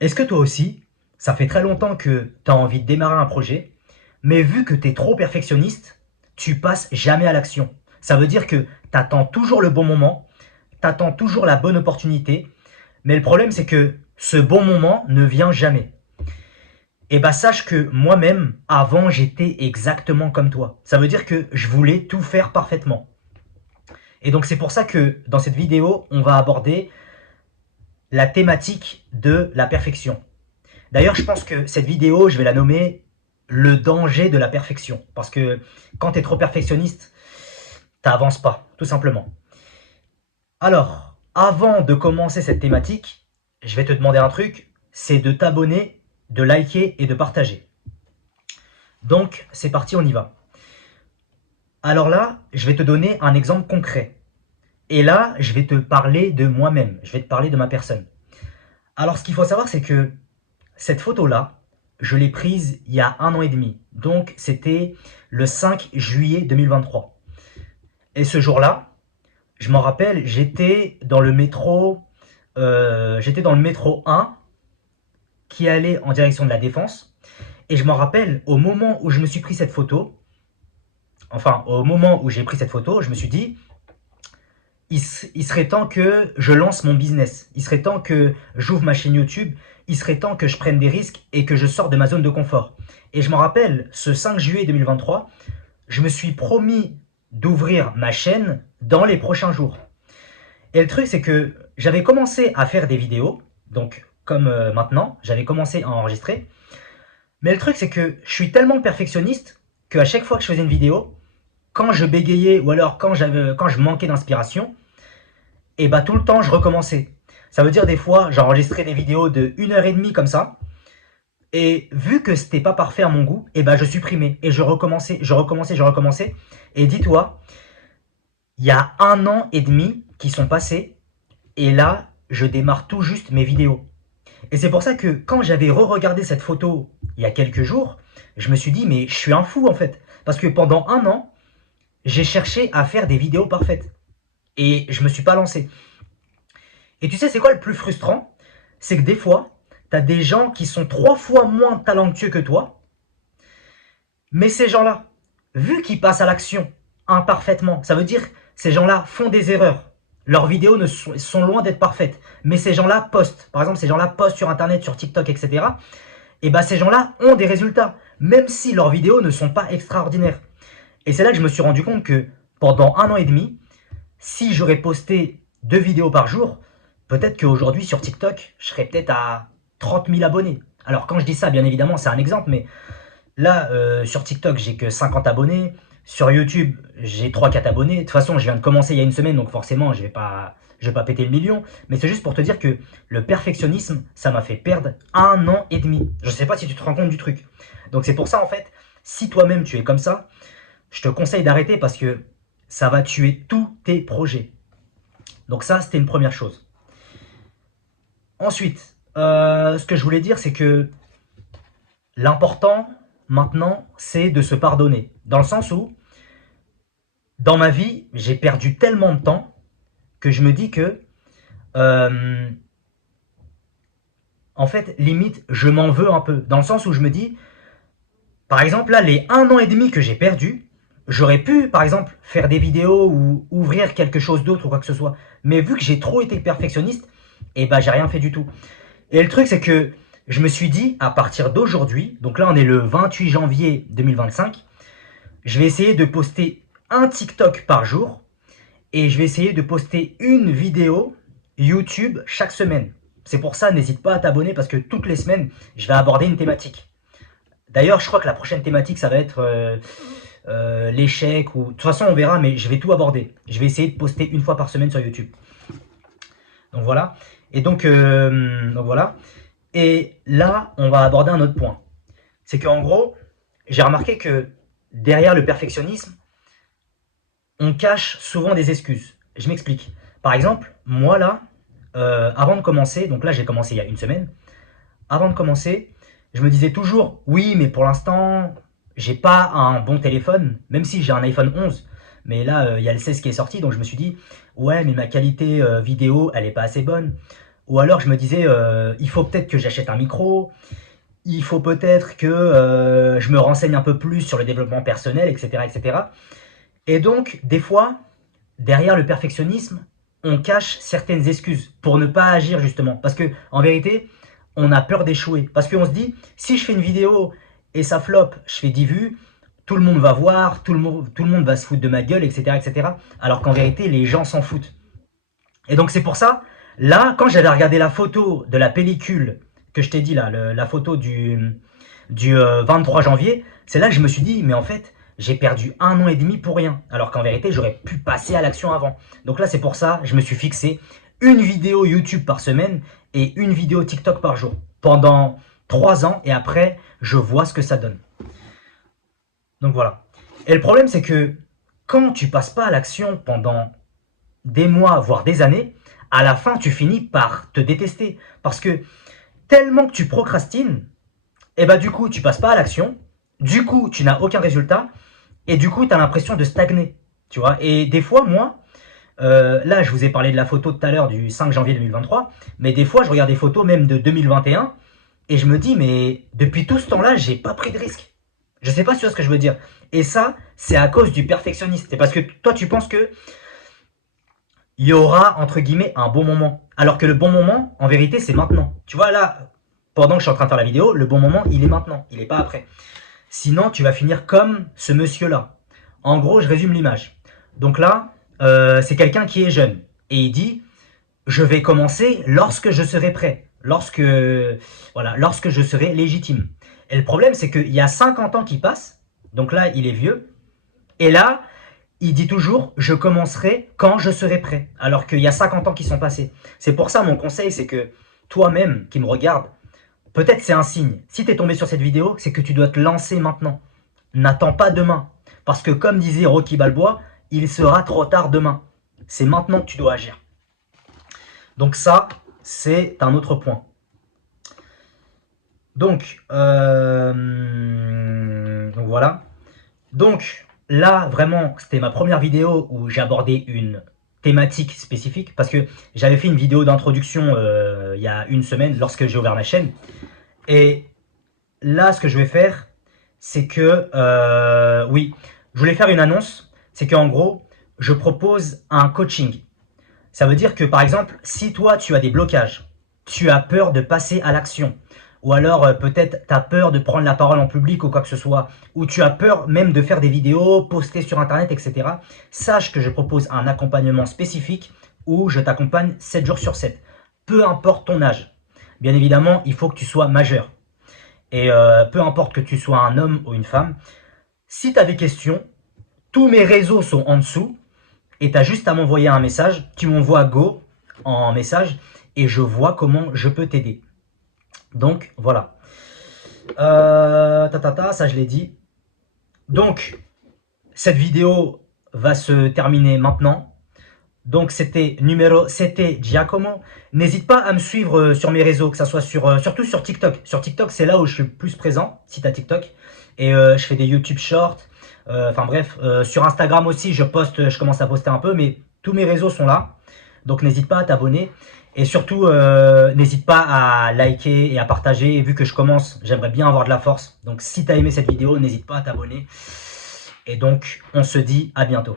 Est-ce que toi aussi, ça fait très longtemps que tu as envie de démarrer un projet, mais vu que tu es trop perfectionniste, tu passes jamais à l'action. Ça veut dire que tu attends toujours le bon moment, tu attends toujours la bonne opportunité, mais le problème c'est que ce bon moment ne vient jamais. Et bah sache que moi-même, avant, j'étais exactement comme toi. Ça veut dire que je voulais tout faire parfaitement. Et donc c'est pour ça que dans cette vidéo, on va aborder la thématique de la perfection. D'ailleurs, je pense que cette vidéo, je vais la nommer le danger de la perfection. Parce que quand tu es trop perfectionniste, t'avances pas, tout simplement. Alors, avant de commencer cette thématique, je vais te demander un truc, c'est de t'abonner, de liker et de partager. Donc, c'est parti, on y va. Alors là, je vais te donner un exemple concret. Et là, je vais te parler de moi-même, je vais te parler de ma personne. Alors, ce qu'il faut savoir, c'est que cette photo-là, je l'ai prise il y a 1 an et demi. Donc, c'était le 5 juillet 2023. Et ce jour-là, je m'en rappelle, j'étais dans le métro 1 qui allait en direction de la Défense. Et je m'en rappelle, au moment où je me suis pris cette photo, enfin, au moment où j'ai pris cette photo, je me suis dit, il serait temps que je lance mon business. Il serait temps que j'ouvre ma chaîne YouTube. Il serait temps que je prenne des risques et que je sorte de ma zone de confort. Et je me rappelle, ce 5 juillet 2023, je me suis promis d'ouvrir ma chaîne dans les prochains jours. Et le truc, c'est que j'avais commencé à faire des vidéos, donc comme maintenant, j'avais commencé à enregistrer. Mais le truc, c'est que je suis tellement perfectionniste qu'à chaque fois que je faisais une vidéo, quand je bégayais ou alors quand je manquais d'inspiration, et bah tout le temps je recommençais. Ça veut dire des fois j'enregistrais des vidéos de 1 heure et demie comme ça, et vu que c'était pas parfait à mon goût, et bah je supprimais et je recommençais, je recommençais. Et dis-toi, il y a 1 an et demi qui sont passés, et là je démarre tout juste mes vidéos. Et c'est pour ça que quand j'avais re-regardé cette photo il y a quelques jours, je me suis dit mais je suis un fou en fait. Parce que pendant 1 an, j'ai cherché à faire des vidéos parfaites. Et je me suis pas lancé. Et tu sais, c'est quoi le plus frustrant? C'est que des fois, tu as des gens qui sont 3 fois moins talentueux que toi, mais ces gens-là, vu qu'ils passent à l'action imparfaitement, ça veut dire que ces gens-là font des erreurs. Leurs vidéos sont loin d'être parfaites, mais ces gens-là postent. Par exemple, ces gens-là postent sur Internet, sur TikTok, etc. Et bah ces gens-là ont des résultats, même si leurs vidéos ne sont pas extraordinaires. Et c'est là que je me suis rendu compte que pendant 1 an et demi, si j'aurais posté 2 vidéos par jour, peut-être qu'aujourd'hui sur TikTok, je serais peut-être à 30 000 abonnés. Alors quand je dis ça, bien évidemment, c'est un exemple, mais là, sur TikTok, j'ai que 50 abonnés. Sur YouTube, j'ai 3 4 abonnés. De toute façon, je viens de commencer il y a une semaine, donc forcément, je vais pas péter le million. Mais c'est juste pour te dire que le perfectionnisme, ça m'a fait perdre 1 an et demi. Je sais pas si tu te rends compte du truc. Donc c'est pour ça, en fait, si toi-même tu es comme ça, je te conseille d'arrêter parce que ça va tuer tous tes projets. Donc ça, c'était une première chose. Ensuite, ce que je voulais dire, c'est que l'important maintenant, c'est de se pardonner. Dans le sens où, dans ma vie, j'ai perdu tellement de temps que je me dis que, euh, en fait, limite, je m'en veux un peu. Dans le sens où je me dis, par exemple, là, les 1 an et demi que j'ai perdu, j'aurais pu, par exemple, faire des vidéos ou ouvrir quelque chose d'autre ou quoi que ce soit. Mais vu que j'ai trop été perfectionniste, et bah j'ai rien fait du tout. Et le truc, c'est que je me suis dit, à partir d'aujourd'hui, donc là on est le 28 janvier 2025, je vais essayer de poster un TikTok par jour et je vais essayer de poster une vidéo YouTube chaque semaine. C'est pour ça, n'hésite pas à t'abonner parce que toutes les semaines, je vais aborder une thématique. D'ailleurs, je crois que la prochaine thématique, ça va être l'échec ou... De toute façon, on verra, mais je vais tout aborder. Je vais essayer de poster une fois par semaine sur YouTube. Donc voilà. Et donc voilà. Et là, on va aborder un autre point. C'est qu'en gros, j'ai remarqué que derrière le perfectionnisme, on cache souvent des excuses. Je m'explique. Par exemple, moi là, avant de commencer, donc là j'ai commencé il y a une semaine, avant de commencer, je me disais toujours, oui, mais pour l'instant, j'ai pas un bon téléphone, même si j'ai un iPhone 11. Mais là, il y a le 16 qui est sorti, donc je me suis dit, ouais, mais ma qualité vidéo, elle est pas assez bonne. Ou alors je me disais, il faut peut-être que j'achète un micro, il faut peut-être que je me renseigne un peu plus sur le développement personnel, etc., etc. Et cetera. Et donc, des fois, derrière le perfectionnisme, on cache certaines excuses pour ne pas agir justement. Parce que en vérité, on a peur d'échouer. Parce qu'on se dit, si je fais une vidéo et ça flop, je fais 10 vues, tout le monde va voir, tout le monde va se foutre de ma gueule, etc. etc. Alors qu'en vérité, les gens s'en foutent. Et donc c'est pour ça, là, quand j'avais regardé la photo de la pellicule que je t'ai dit là, la photo du 23 janvier, c'est là que je me suis dit, mais en fait, j'ai perdu 1 an et demi pour rien. Alors qu'en vérité, j'aurais pu passer à l'action avant. Donc là, c'est pour ça, je me suis fixé une vidéo YouTube par semaine et une vidéo TikTok par jour. Pendant 3 ans, et après, je vois ce que ça donne. Donc voilà. Et le problème, c'est que quand tu passes pas à l'action pendant des mois, voire des années, à la fin, tu finis par te détester. Parce que tellement que tu procrastines, et bah du coup, tu passes pas à l'action, du coup, tu n'as aucun résultat, et du coup, tu as l'impression de stagner. Tu vois. Et des fois, moi, là, je vous ai parlé de la photo tout à l'heure du 5 janvier 2023, mais des fois, je regarde des photos même de 2021, et je me dis, mais depuis tout ce temps-là, j'ai pas pris de risque. Je sais pas si tu vois ce que je veux dire. Et ça, c'est à cause du perfectionniste. C'est parce que toi, tu penses que il y aura, entre guillemets, un bon moment. Alors que le bon moment, en vérité, c'est maintenant. Tu vois, là, pendant que je suis en train de faire la vidéo, le bon moment, il est maintenant. Il n'est pas après. Sinon, tu vas finir comme ce monsieur-là. En gros, je résume l'image. Donc là, c'est quelqu'un qui est jeune. Et il dit, je vais commencer lorsque je serai prêt. Lorsque je serai légitime. Et le problème, c'est qu'il y a 50 ans qui passent. Donc là, il est vieux. Et là, il dit toujours je commencerai quand je serai prêt, alors qu'il y a 50 ans qui sont passés. C'est pour ça mon conseil, c'est que toi-même qui me regarde, peut-être c'est un signe. Si tu es tombé sur cette vidéo, c'est que tu dois te lancer maintenant. N'attends pas demain. Parce que comme disait Rocky Balboa, il sera trop tard demain. C'est maintenant que tu dois agir. Donc ça, c'est un autre point. Donc voilà. Donc là, vraiment, c'était ma première vidéo où j'ai abordé une thématique spécifique parce que j'avais fait une vidéo d'introduction il y a une semaine lorsque j'ai ouvert ma chaîne. Et là, ce que je vais faire, c'est que, oui, je voulais faire une annonce. C'est qu'en gros, je propose un coaching. Ça veut dire que, par exemple, si toi, tu as des blocages, tu as peur de passer à l'action, ou alors peut-être tu as peur de prendre la parole en public ou quoi que ce soit, ou tu as peur même de faire des vidéos, poster sur Internet, etc. Sache que je propose un accompagnement spécifique où je t'accompagne 7 jours sur 7, peu importe ton âge. Bien évidemment, il faut que tu sois majeur. Et peu importe que tu sois un homme ou une femme, si tu as des questions, tous mes réseaux sont en dessous et tu as juste à m'envoyer un message. Tu m'envoies Go en message et je vois comment je peux t'aider. Donc voilà. Ça je l'ai dit. Donc cette vidéo va se terminer maintenant. Donc c'était Giacomo. N'hésite pas à me suivre sur mes réseaux, que ça soit surtout sur TikTok. Sur TikTok, c'est là où je suis le plus présent, si tu as TikTok. Et je fais des YouTube Shorts. Enfin bref, sur Instagram aussi, je commence à poster un peu, mais tous mes réseaux sont là. Donc n'hésite pas à t'abonner. Et surtout, n'hésite pas à liker et à partager. Vu que je commence, j'aimerais bien avoir de la force. Donc si tu as aimé cette vidéo, n'hésite pas à t'abonner. Et donc, on se dit à bientôt.